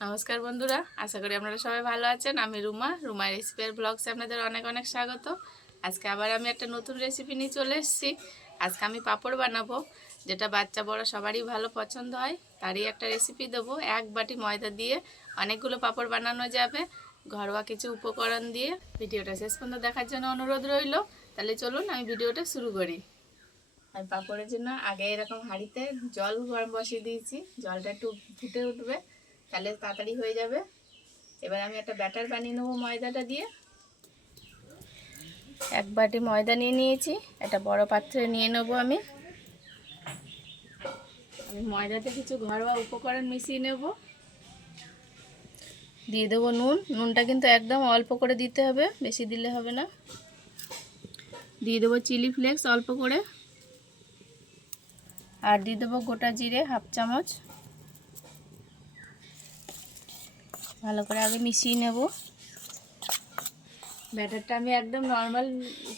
নমস্কার বন্ধুরা, আশা করি আপনারা সবাই ভালো আছেন। আমি রুমা রেসিপি আর ব্লগসে আপনাদের অনেক অনেক স্বাগত। আজকে আবার আমি একটা নতুন রেসিপি নিয়ে চলে এসেছি। আজকে আমি পাঁপড় বানাবো, যেটা বাচ্চা বড় সবারই ভালো পছন্দ হয়। তারই একটা রেসিপি দেবো। 1 বাটি ময়দা দিয়ে অনেকগুলো পাঁপড় বানানো যাবে, ঘরোয়া কিছু উপকরণ দিয়ে। ভিডিওটা শেষ পর্যন্ত দেখার জন্য অনুরোধ রইল। তাহলে চলুন আমি ভিডিওটা শুরু করি। আর পাঁপড়ের জন্য আগে এরকম হাঁড়িতে জল গরম বসিয়ে দিয়েছি, জলটা একটু ফুটে উঠবে, তাহলে তাড়াতাড়ি হয়ে যাবে। এবার আমি একটা ব্যাটার বানিয়ে নেবো ময়দাটা দিয়ে। 1 বাটি ময়দা নিয়ে নিয়েছি, একটা বড় পাত্রে নিয়ে নেবো। আমি ময়দাতে কিছু ঘরোয়া উপকরণ মিশিয়ে নেব। দিয়ে দেবো নুন। নুনটা কিন্তু একদম অল্প করে দিতে হবে, বেশি দিলে হবে না। দিয়ে দেবো চিলি ফ্লেক্স অল্প করে, আর দিয়ে দেবো গোটা জিরে 1/2 চামচ। ভালো করে আগে মিশিয়ে নেব। ব্যাটারটা আমি একদম নর্মাল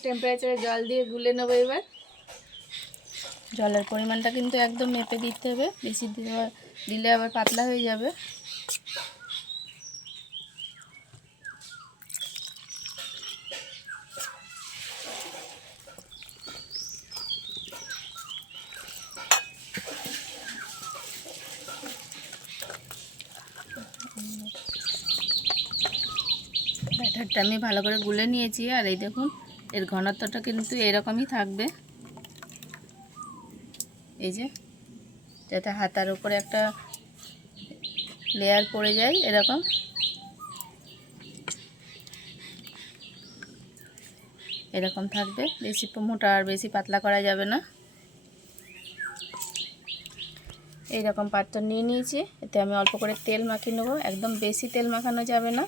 টেম্পারেচারে জল দিয়ে গুলে নেবো। এবার জলের পরিমাণটা কিন্তু একদম মেপে দিতে হবে, বেশি দিলে আবার পাতলা হয়ে যাবে। ব্যাটারটা আমি ভালো করে গুলে নিয়েছি, আর এই দেখুন এর ঘনত্বটা কিন্তু এরকমই থাকবে। এই যে, যাতে হাতার উপরে একটা লেয়ার পড়ে যায়, এরকম। এরকম থাকবে, বেশি মোটা আর বেশি পাতলা করা যাবে না। এইরকম পাত্র নিয়ে নিয়েছি, এতে আমি অল্প করে তেল মাখিয়ে নেবো। একদম বেশি তেল মাখানো যাবে না,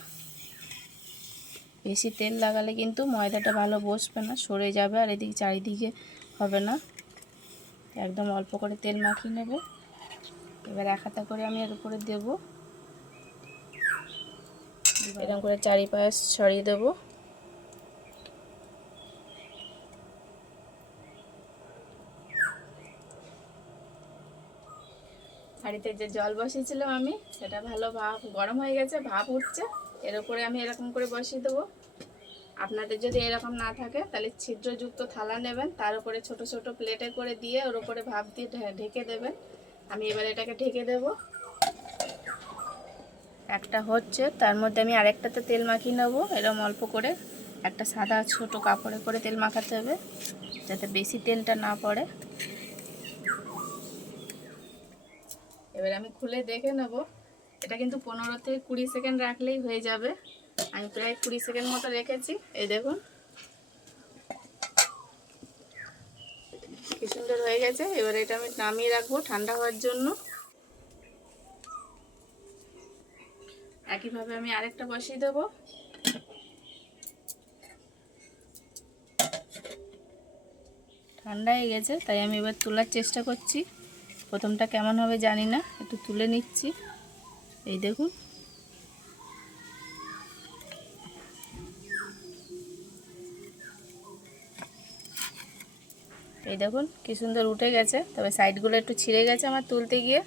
বেশি তেল লাগালে কিন্তু ময়দাটা ভালো বসবে না, সরে যাবে, আর এদিকে চারিদিকে হবে না। একদম অল্প করে তেল মাখিয়ে নেব। এবার এক হাতা করে আমি এর উপরে দেব, এরকম করে চারিপাশ ছড়িয়ে দেব। হাঁড়িতে যে জল বসিয়েছিলাম আমি, সেটা ভালো ভাপ গরম হয়ে গেছে, ভাপ উঠছে। এর উপরে আমি এরকম করে বসিয়ে দেবো। আপনাদের যদি এরকম না থাকে তাহলে ছিদ্রযুক্ত থালা নেবেন, তার উপরে ছোট ছোট প্লেটে করে দিয়ে ওর উপরে ভাপ দিয়ে ঢেকে দেবেন। আমি এবার এটাকে ঢেকে দেব। একটা হচ্ছে, তার মধ্যে আমি আরেকটাতে তেল মাখিয়ে নেব। এরকম অল্প করে একটা সাদা ছোট কাপড়ে করে তেল মাখাতে হবে, যাতে বেশি তেলটা না পড়ে। এবার আমি খুলে দেখে নেব। এটা কিন্তু 15 থেকে 20 সেকেন্ড রাখলেই হয়ে যাবে। আমি প্রায় 20 সেকেন্ড মতো রেখেছি। এই দেখুন কি সুন্দর হয়ে গেছে। এবার এটা আমি নামিয়ে রাখবো ঠান্ডা হওয়ার জন্য। একইভাবে আমি আরেকটা বসিয়ে দেবো। ঠান্ডা হয়ে গেছে, তাই আমি এবার তোলার চেষ্টা করছি। প্রথমটা কেমন হবে জানি না, একটু তুলে নিচ্ছি। এই দেখুন, এই দেখুন কি সুন্দর উঠে গেছে, তবে সাইডগুলো একটু ছিঁড়ে গেছে আমার তুলতে গিয়ে।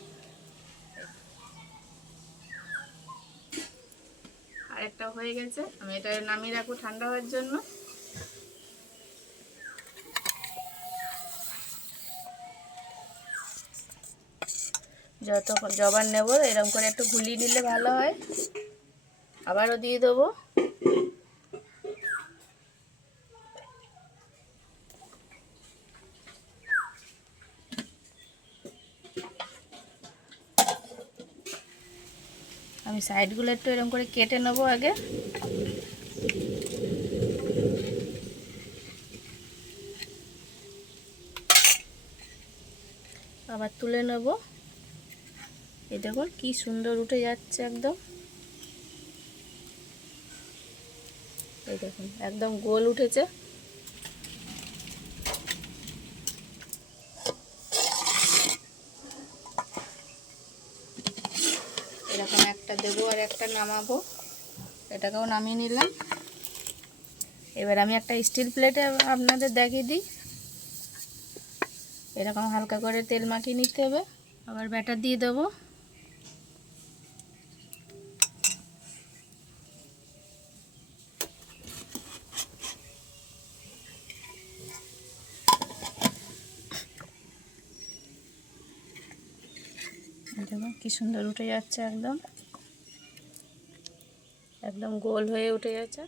আরেকটা হয়ে গেছে, আমি এটা নামিয়ে রাখবো ঠান্ডা হওয়ার জন্য। যবার নেব এরকম করে একটু গুলিয়ে নিলে ভালো হয়। আবারও দিয়ে দেবো। আমি সাইডগুলো একটু এরকম করে কেটে নেব আগে। আবার তুলে নেব। এই দেখুন কি সুন্দর উঠে যাচ্ছে একদম। এই দেখুন একদম গোল উঠেছে। এরকম একটা দেবো আর একটা নামাবো। এটাকেও নামিয়ে নিলাম। এবার আমি একটা স্টিল প্লেটে আপনাদের দেখিয়ে দিই। এরকম হালকা করে তেল মাখিয়ে নিতে হবে। আবার ব্যাটার দিয়ে দেবো। দেখুন কি সুন্দর উঠে যাচ্ছে, একদম একদম গোল হয়ে উঠে যাচ্ছে।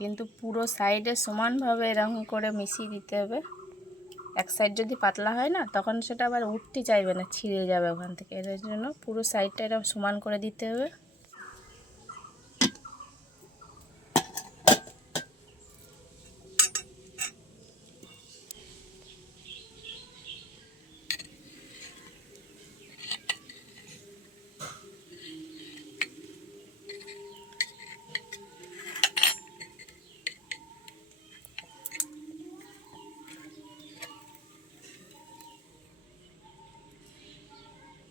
কিন্তু পুরো সাইডে সমানভাবে এরকম করে মিশিয়ে দিতে হবে। এক সাইড যদি পাতলা হয় না, তখন সেটা আবার উঠতে চাইবে না, ছিঁড়ে যাবে ওখান থেকে। এর জন্য পুরো সাইডটা এরকম সমান করে দিতে হবে।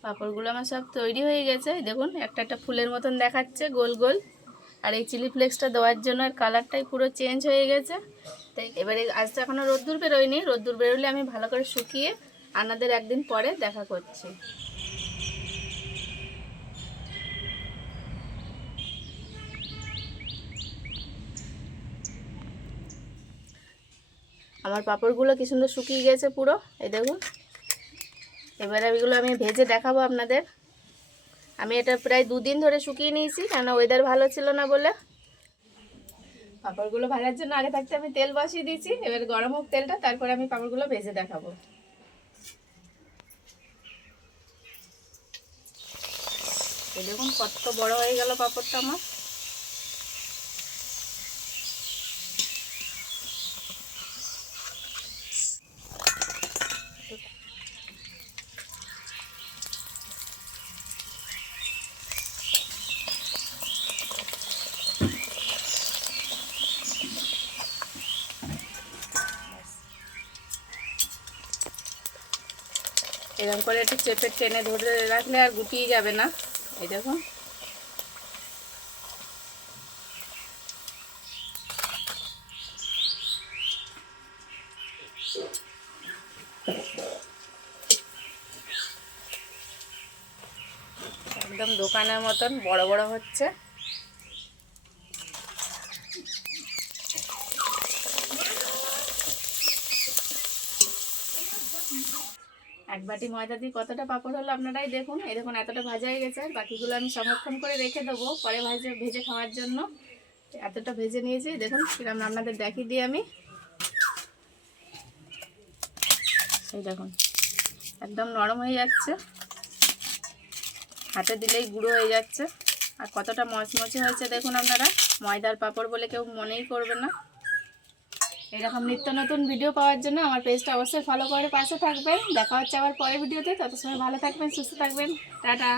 পাঁপড়গুলো আমার সব তৈরি হয়ে গেছে, দেখুন একটা একটা ফুলের মতন দেখাচ্ছে, গোল গোল। আর এই চিলি ফ্লেক্সটা দেওয়ার জন্য আর কালারটাই পুরো চেঞ্জ হয়ে গেছে। তাই এবারে আজ তো এখনও রোদ্দুর বেরোয়নি, রোদ্দুর বেরোলে আমি ভালো করে শুকিয়ে আপনাদের একদিন পরে দেখা করছি। আমার পাঁপড়গুলো কি সুন্দর শুকিয়ে গেছে পুরো, এই দেখুন। এবারে এগুলো আমি ভেজে দেখাবো আপনাদের। আমি এটা প্রায় 2 দিন ধরে শুকিয়ে নিয়েছি, কেন ওয়েদার ভালো ছিল না বলে। পাঁপড়গুলো ভাজার জন্য আগে থাকতে আমি তেল বসিয়ে দিয়েছি, এবার গরম হোক তেলটা, তারপরে আমি পাঁপড়গুলো ভেজে দেখাবো। এই দেখুন কত বড় হয়ে গেল পাঁপড়টা আমার। এরকম করে একটু চেপে টেনে ধরে রাখলে আর গুটিয়ে যাবে না। এই দেখুন একদম দোকানের মতন বড় বড় হচ্ছে। এক বাটি ময়দা দিয়ে কতটা পাঁপড় হলো আপনারাই দেখুন। এই দেখুন এতটা ভাজা হয়ে গেছে, বাকিগুলো আমি সংরক্ষণ করে রেখে দেবো পরে ভেজে খাওয়ার জন্য। এতটা ভেজে নিয়েছি, দেখুন কিরকম আপনাদের দেখিয়ে দিই আমি। এই দেখুন একদম নরম হয়ে যাচ্ছে, হাতে দিলেই গুঁড়ো হয়ে যাচ্ছে। আর কতটা মচমচে হয়েছে দেখুন আপনারা, ময়দার পাঁপড় বলে কেউ মনেই করবে না। এরকম নিত্য নতুন ভিডিও পাওয়ার জন্য আমার পেজটা অবশ্যই ফলো করে পাশে থাকবেন। দেখা হচ্ছে আবার পরের ভিডিওতে, তত সময় ভালো থাকবেন, সুস্থ থাকবেন, টাটা।